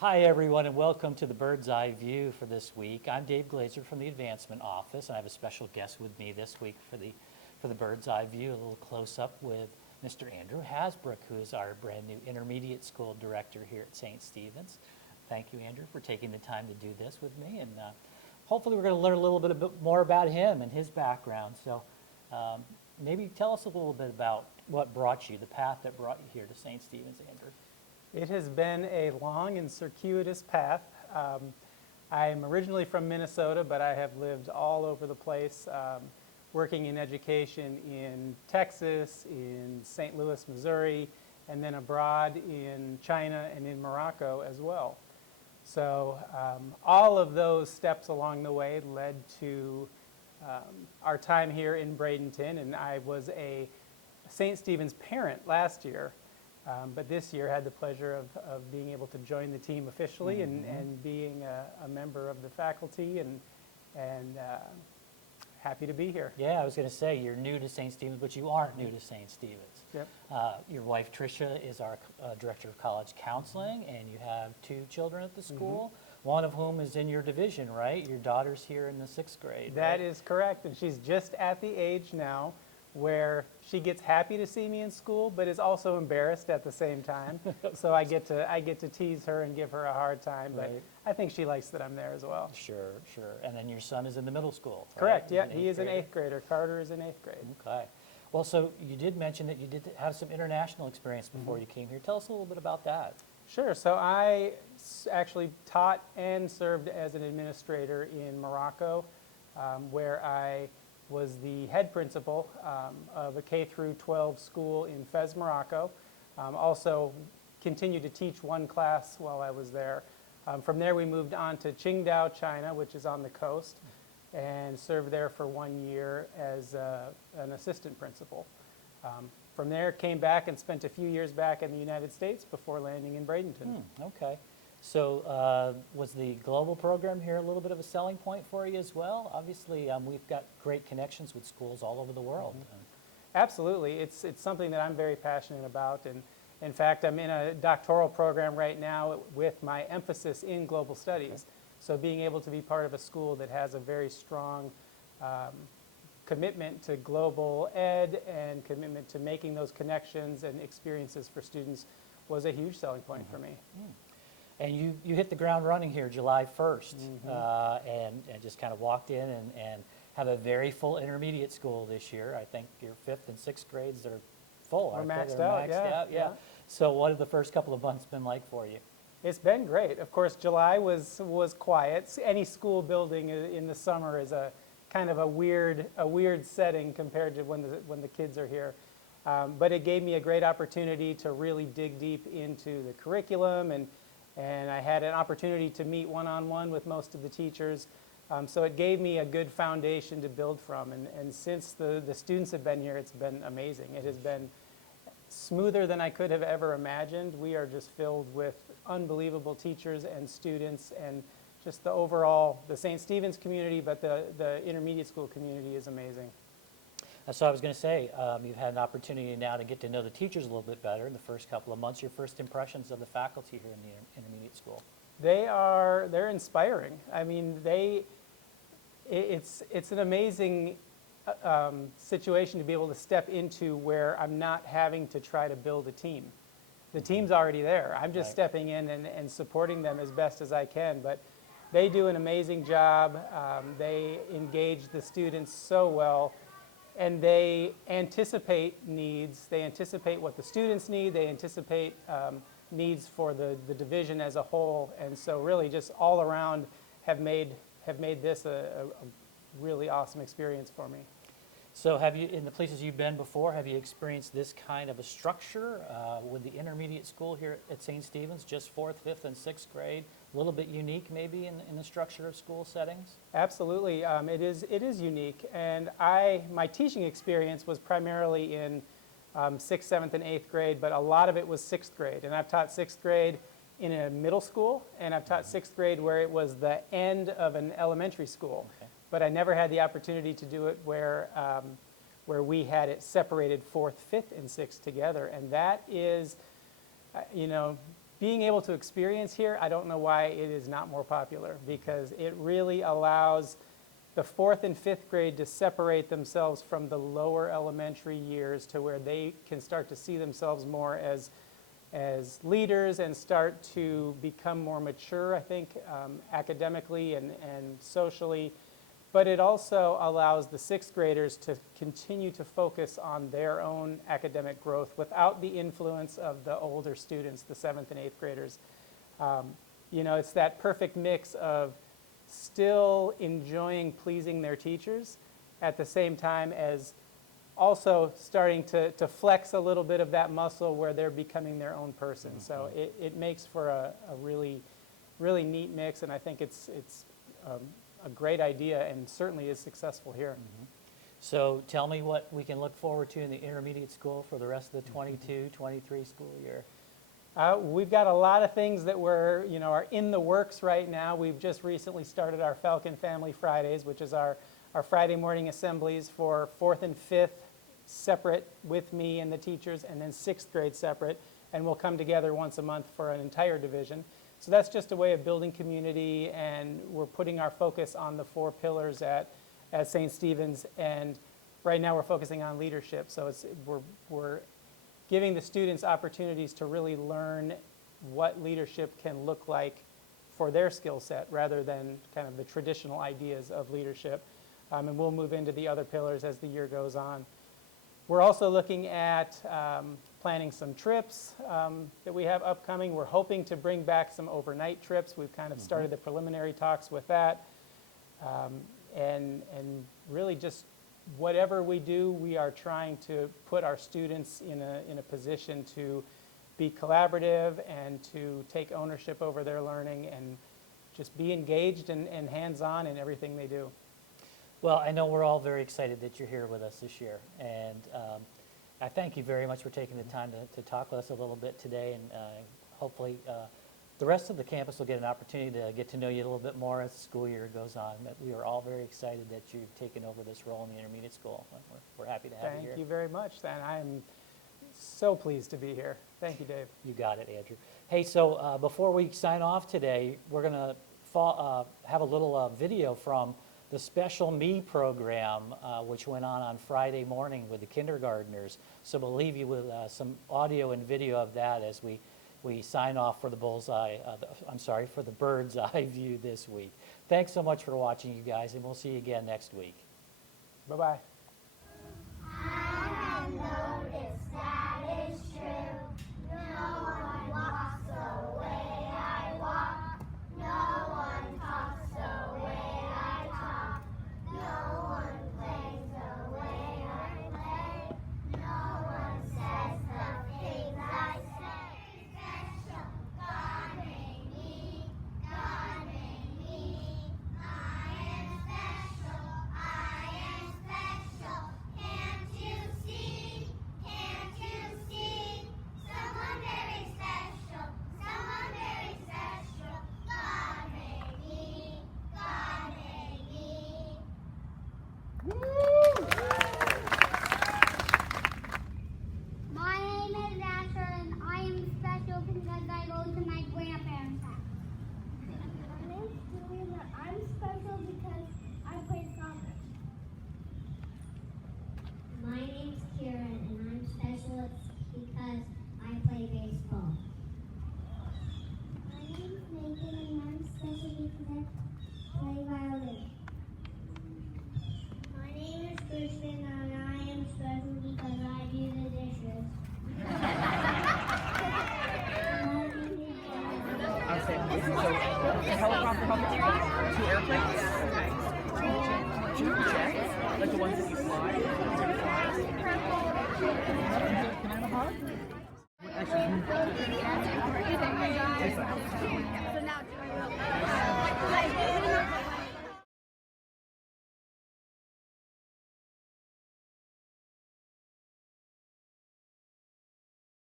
Hi, everyone, and welcome to the Bird's Eye View for this week. I'm Dave Glazer from the Advancement Office, and I have a special guest with me this week for the Bird's Eye View, a little close-up with Mr. Andrew Hasbrouck, who is our brand-new intermediate school director here at St. Stephen's. Thank you, Andrew, for taking the time to do this with me, and hopefully we're going to learn a little bit more about him and his background. So maybe tell us a little bit about what brought you, the path that brought you here to St. Stephen's, Andrew. It has been a long and circuitous path. I'm originally from Minnesota, but I have lived all over the place, working in education in Texas, in St. Louis, Missouri, and then abroad in China and in Morocco as well. So all of those steps along the way led to our time here in Bradenton, and I was a St. Stephen's parent last year. But this year had the pleasure of being able to join the team officially and being a member of the faculty and happy to be here. Yeah, I was going to say you're new to St. Stephen's, but you aren't new to St. Stephen's. Yep. Your wife, Tricia, is our director of college counseling, and you have two children at the school, one of whom is in your division, right? Your daughter's here in the 6th grade. That is correct, and she's just at the age now where she gets happy to see me in school, but is also embarrassed at the same time. So I get to tease her and give her a hard time, but Right. I think she likes that I'm there as well. Sure, sure. And then your son is in the middle school, right? Correct, He's yeah, an he is an grader? 8th grader. Carter is in 8th grade. Okay. Well, so you did mention that you did have some international experience before you came here. Tell us a little bit about that. Sure. So I actually taught and served as an administrator in Morocco, where I was the head principal of a K through 12 school in Fez, Morocco. Also continued to teach one class while I was there. From there we moved on to Qingdao, China, which is on the coast, and served there for 1 year as an assistant principal. From there, came back and spent a few years back in the United States before landing in Bradenton. Okay. So was the global program here a little bit of a selling point for you as well? Obviously, we've got great connections with schools all over the world. Absolutely. It's something that I'm very passionate about. And in fact, I'm in a doctoral program right now with my emphasis in global studies. So being able to be part of a school that has a very strong commitment to global ed and commitment to making those connections and experiences for students was a huge selling point for me. And you hit the ground running here July 1st and just kind of walked in and have a very full intermediate school this year. I think your 5th and 6th grades are full. We're aren't they? maxed They're out, maxed yeah. So what have the first couple of months been like for you? It's been great. Of course, July was quiet. Any school building in the summer is a kind of a weird setting compared to when the kids are here. But it gave me a great opportunity to really dig deep into the curriculum, and I had an opportunity to meet one-on-one with most of the teachers. So it gave me a good foundation to build from. And since the students have been here, it's been amazing. It has been smoother than I could have ever imagined. We are just filled with unbelievable teachers and students, and just the St. Stephen's community, but the intermediate school community is amazing. So I was going to say, you've had an opportunity now to get to know the teachers a little bit better in the first couple of months. Your first impressions of the faculty here in the intermediate school? They're inspiring. I mean, it's an amazing situation to be able to step into where I'm not having to try to build a team. The team's already there. I'm just stepping in and supporting them as best as I can. But they do an amazing job. They engage the students so well. And they anticipate needs. They anticipate what the students need. They anticipate needs for the division as a whole. And so really just all around have made this a really awesome experience for me. So have you, in the places you've been before, have you experienced this kind of a structure with the intermediate school here at St. Stephen's, just 4th, 5th, and 6th grade? A little bit unique maybe in the structure of school settings? Absolutely. It is unique. And my teaching experience was primarily in 6th, 7th, and 8th grade, but a lot of it was 6th grade. And I've taught 6th grade in a middle school, and I've taught 6th grade where it was the end of an elementary school. Okay. But I never had the opportunity to do it where we had it separated 4th, 5th, and 6th together. And that is, being able to experience here, I don't know why it is not more popular, because it really allows the 4th and 5th grade to separate themselves from the lower elementary years to where they can start to see themselves more as leaders and start to become more mature, I think, academically and socially. But it also allows the 6th graders to continue to focus on their own academic growth without the influence of the older students, the 7th and 8th graders. You know, it's that perfect mix of still enjoying pleasing their teachers at the same time as also starting to flex a little bit of that muscle where they're becoming their own person. Mm-hmm. So it makes for a really, really neat mix, and I think it's a great idea and certainly is successful here. Mm-hmm. So tell me what we can look forward to in the intermediate school for the rest of the 22-23 school year. We've got a lot of things that are in the works right now. We've just recently started our Falcon Family Fridays, which is our Friday morning assemblies for 4th and 5th separate with me and the teachers, and then 6th grade separate, and we'll come together once a month for an entire division. So that's just a way of building community, and we're putting our focus on the 4 pillars at St. Stephen's, and right now we're focusing on leadership. So we're giving the students opportunities to really learn what leadership can look like for their skill set rather than kind of the traditional ideas of leadership. And we'll move into the other pillars as the year goes on. We're also looking at planning some trips that we have upcoming. We're hoping to bring back some overnight trips. We've kind of started the preliminary talks with that. And really just whatever we do, we are trying to put our students in a position to be collaborative and to take ownership over their learning and just be engaged and hands-on in everything they do. Well, I know we're all very excited that you're here with us this year, and I thank you very much for taking the time to talk with us a little bit today, and hopefully the rest of the campus will get an opportunity to get to know you a little bit more as the school year goes on. But we are all very excited that you've taken over this role in the intermediate school. We're happy to have you here. Thank you very much, and I'm so pleased to be here. Thank you, Dave. You got it, Andrew. Hey, so before we sign off today, we're going to have a little video from the Special Me program, which went on Friday morning with the kindergartners. So we'll leave you with some audio and video of that as we sign off for the for the bird's eye view this week. Thanks so much for watching, you guys, and we'll see you again next week. Bye-bye. I have noticed that is true. No one walks the way I walk. No one talks the way I talk. No one plays the way I play. No one says the things I say. Special, God made me. God made me. I am special. I am special. Can't you see? Can't you see? Someone very special. Someone very special. God made me. God made me. My name is Asher, and I am special because I go to my grandparents' house. My name is Julian, and I'm special because I play soccer. My name's Kieran, and I'm special because I play baseball. My name's Nathan, and I'm special because I play violin. My name is Christian, and I am special because I do the dishes. I'm saying this is the helicopter helmets, 2 airplanes, okay. 2 jets, like the ones that you fly. Can I have a hug? Actually,